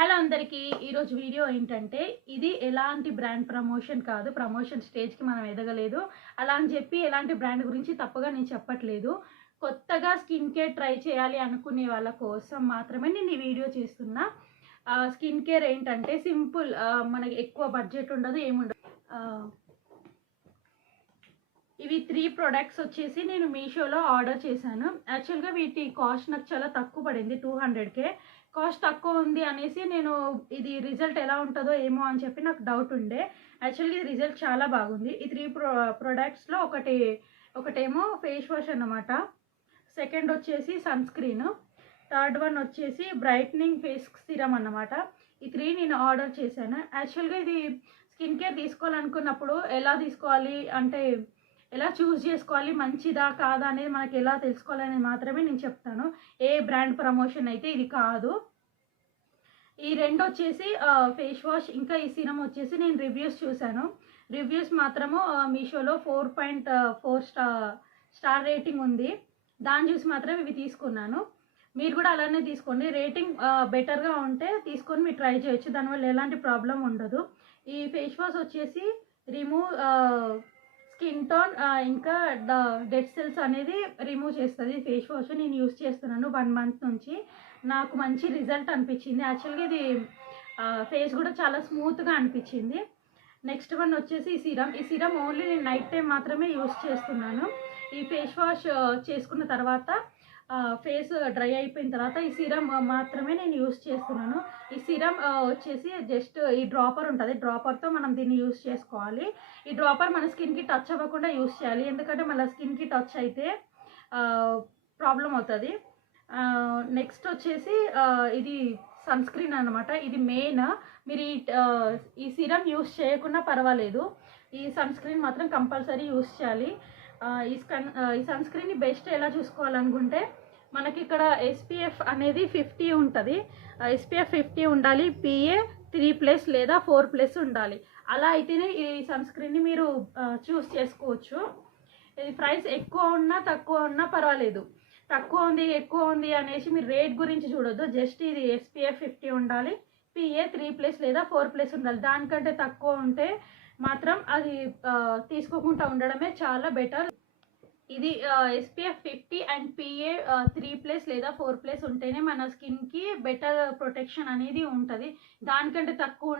Hello అందరికీ ఈరోజు video ఏంటంటే ఇది ఎలాంటి బ్రాండ్ ప్రమోషన్ కాదు. ప్రమోషన్ స్టేజ్కి మనం ఎదగలేదు అలా అని చెప్పి ఎలాంటి బ్రాండ్ గురించి తప్పుగా నేను చెప్పట్లేదు. కొత్తగా స్కిన్ కేర్ ట్రై చేయాలి అనుకునే వాళ్ళ కోసం మాత్రమే నేను ఈ వీడియో చేస్తున్నా. స్కిన్ కేర్ ఏంటంటే సింపుల్, మనకి ఎక్కువ బడ్జెట్ ఉండదు, ఏముండదు. ఇవి 3 ప్రొడక్ట్స్ వచ్చేసి నేను మీషోలో ఆర్డర్ చేశాను. యాక్చువల్గా వీటి కాస్ట్ నాకు చాలా తక్కువ పడింది, 200K. కాస్ట్ తక్కువ ఉంది అనేసి నేను ఇది రిజల్ట్ ఎలా ఉంటుందో ఏమో అని చెప్పి నాకు డౌట్ ఉండే. యాక్చువల్గా ఇది రిజల్ట్ చాలా బాగుంది. ఈ 3 ప్రొడక్ట్స్లో ఒకటేమో ఫేస్ వాష్ అన్నమాట, సెకండ్ వచ్చేసి సన్ స్క్రీన్, థర్డ్ వన్ వచ్చేసి బ్రైట్నింగ్ ఫేస్ సిరమ్ అన్నమాట. ఈ 3 నేను ఆర్డర్ చేశాను. యాక్చువల్గా ఇది స్కిన్ కేర్ తీసుకోవాలనుకున్నప్పుడు ఎలా తీసుకోవాలి అంటే ఎలా చూస్ చేసుకోవాలి, మంచిదా కాదా అనేది మనకి ఎలా తెలుసుకోవాలనేది మాత్రమే నేను చెప్తాను. ఏ బ్రాండ్ ప్రమోషన్ అయితే ఇది కాదు. ఈ 2 వచ్చేసి ఫేస్ వాష్, ఇంకా ఈ సిరమ్ వచ్చేసి నేను రివ్యూస్ చూశాను. రివ్యూస్ మాత్రము మీషోలో 4.4 స్టార్ రేటింగ్ ఉంది. దాన్ని చూసి మాత్రం ఇవి తీసుకున్నాను. మీరు కూడా అలానే తీసుకోండి. రేటింగ్ బెటర్గా ఉంటే తీసుకొని మీరు ట్రై చేయొచ్చు, దానివల్ల ఎలాంటి ప్రాబ్లం ఉండదు. ఈ ఫేస్ వాష్ వచ్చేసి రిమూవ్ స్కిన్ టోన్ ఇంకా డెడ్ సెల్స్ అనేది రిమూవ్ చేస్తుంది. ఫేస్ వాష్ నేను యూస్ చేస్తున్నాను 1 మంత్ నుంచి. నాకు మంచి రిజల్ట్ అనిపించింది. యాక్చువల్గా ఇది ఫేస్ కూడా చాలా స్మూత్గా అనిపించింది. నెక్స్ట్ వన్ వచ్చేసి ఈ సిరమ్ ఓన్లీ నేను నైట్ టైం మాత్రమే యూస్ చేస్తున్నాను. ఈ ఫేస్ వాష్ చేసుకున్న తర్వాత ఫేస్ డ్రై అయిపోయిన తర్వాత ఈ సిరమ్ మాత్రమే నేను యూస్ చేస్తున్నాను. ఈ సిరమ్ వచ్చేసి జస్ట్ ఈ డ్రాపర్ ఉంటుంది, డ్రాపర్తో మనం దీన్ని యూస్ చేసుకోవాలి. ఈ డ్రాపర్ మన స్కిన్కి టచ్ అవ్వకుండా యూస్ చేయాలి, ఎందుకంటే మన స్కిన్కి టచ్ అయితే ప్రాబ్లం అవుతుంది. నెక్స్ట్ వచ్చేసి ఇది సన్ స్క్రీన్ అనమాట. ఇది మెయిన్. మీరు ఈ సిరమ్ యూస్ చేయకుండా పర్వాలేదు, ఈ సన్ స్క్రీన్ మాత్రం కంపల్సరీ యూస్ చేయాలి. ఈ సన్ స్క్రీన్ని బెస్ట్ ఎలా చూసుకోవాలనుకుంటే మనకి ఇక్కడ SPF అనేది 50 ఉంటుంది. SPF 50 ఉండాలి, PA 3+ లేదా 4+ ఉండాలి. అలా అయితేనే ఈ సన్ స్క్రీన్ని మీరు చూస్ చేసుకోవచ్చు. ఇది ప్రైస్ ఎక్కువ ఉన్నా తక్కువ ఉన్నా పర్వాలేదు. తక్కువ ఉంది ఎక్కువ ఉంది అనేసి మీరు రేట్ గురించి చూడొద్దు. జస్ట్ ఇది SPF 50 ఉండాలి, PA 3+ లేదా 4+ ఉండాలి. దానికంటే తక్కువ ఉంటే మాత్రం అది తీసుకోకుండా ఉండడమే చాలా బెటర్. ఇది SPF 50 అండ్ PA 3+ లేదా 4+ ఉంటేనే మన స్కిన్కి బెటర్ ప్రొటెక్షన్ అనేది ఉంటుంది. దానికంటే తక్కువ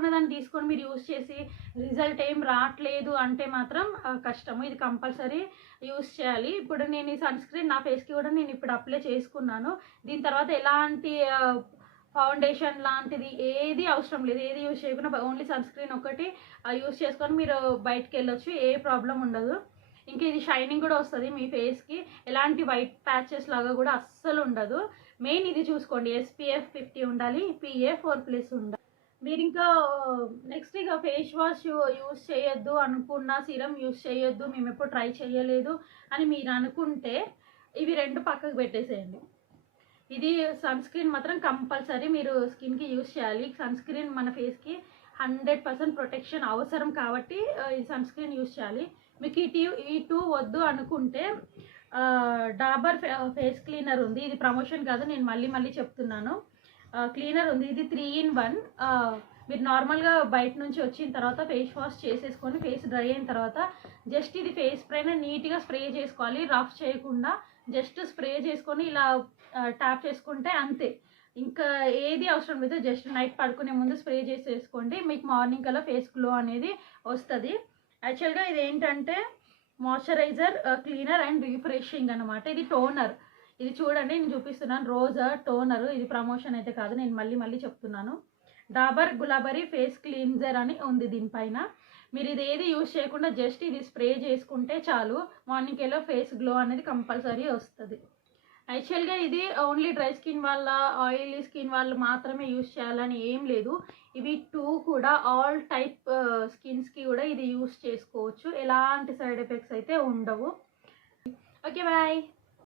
ఉన్నదాన్ని తీసుకొని మీరు యూస్ చేసి రిజల్ట్ ఏం రావట్లేదు అంటే మాత్రం కష్టము. ఇది కంపల్సరీ యూస్ చేయాలి. ఇప్పుడు నేను ఈ సన్ స్క్రీన్ నా ఫేస్కి కూడా నేను ఇప్పుడు అప్లై చేసుకున్నాను. దీని తర్వాత ఎలాంటి ఫౌండేషన్ లాంటిది ఏది అవసరం లేదు, ఏది యూస్ చేయకుండా ఓన్లీ సన్ స్క్రీన్ ఒకటి యూస్ చేసుకొని మీరు బయటకు వెళ్ళొచ్చు, ఏ ప్రాబ్లం ఉండదు. ఇంకా ఇది షైనింగ్ కూడా వస్తుంది మీ ఫేస్కి, ఎలాంటి వైట్ ప్యాచెస్ లాగా కూడా అస్సలు ఉండదు. మెయిన్ ఇది చూసుకోండి, SPF 50 ఉండాలి, PA 4+ ఉండాలి. మీరు ఇంకా నెక్స్ట్ ఇక ఫేస్ వాష్ యూస్ చేయొద్దు అనుకున్న, సిరమ్ యూస్ చేయొద్దు, మేము ఎప్పుడు ట్రై చేయలేదు అని మీరు అనుకుంటే ఇవి 2 పక్కకు పెట్టేసేయండి. ఇది సన్ స్క్రీన్ మాత్రం కంపల్సరీ మీరు స్కిన్కి యూస్ చేయాలి. సన్ స్క్రీన్ మన ఫేస్కి 100% ప్రొటెక్షన్ అవసరం కాబట్టి ఈ సన్ స్క్రీన్ యూస్ చేయాలి. మీకు ఈ 2 వద్దు అనుకుంటే డాబర్ ఫేస్ క్లీనర్ ఉంది. ఇది ప్రమోషన్ కాదు, నేను మళ్ళీ చెప్తున్నాను. క్లీనర్ ఉంది, ఇది 3 in 1. మీరు నార్మల్గా బయట నుంచి వచ్చిన తర్వాత ఫేస్ వాష్ చేసేసుకొని ఫేస్ డ్రై అయిన తర్వాత జస్ట్ ఇది ఫేస్ పైన నీట్గా స్ప్రే చేసుకోవాలి, రఫ్ చేయకుండా జస్ట్ స్ప్రే చేసుకొని ఇలా ట్యాప్ చేసుకుంటే అంతే. ఇంకా ఏది అవసరం లేదు, జస్ట్ నైట్ పడుకునే ముందు స్ప్రే చేసేసుకోండి, మీకు మార్నింగ్ కల్లా ఫేస్ గ్లో అనేది వస్తుంది. యాక్చువల్గా ఇది ఏంటంటే మాయిశ్చరైజర్, క్లీనర్ అండ్ రిఫ్రెషింగ్ అనమాట. ఇది టోనర్, ఇది చూడండి నేను చూపిస్తున్నాను, రోజా టోనర్. ఇది ప్రమోషన్ అయితే కాదు, నేను మళ్ళీ చెప్తున్నాను. డాబర్ గులాబరీ ఫేస్ క్లీన్జర్ అని ఉంది దీనిపైన. మీరు ఇది ఏది యూజ్ చేయకుండా జస్ట్ ఇది స్ప్రే చేసుకుంటే చాలు, మార్నింగ్ కల్లా ఫేస్ గ్లో అనేది కంపల్సరీ వస్తుంది. యాక్చువల్గా ఇది ఓన్లీ డ్రై స్కిన్ వాళ్ళ, ఆయిలీ స్కిన్ వాళ్ళు మాత్రమే యూస్ చేయాలని ఏం లేదు. ఇవి 2 కూడా ఆల్ టైప్ స్కిన్స్కి కూడా ఇది యూస్ చేసుకోవచ్చు, ఎలాంటి సైడ్ ఎఫెక్ట్స్ అయితే ఉండవు. Okay, bye.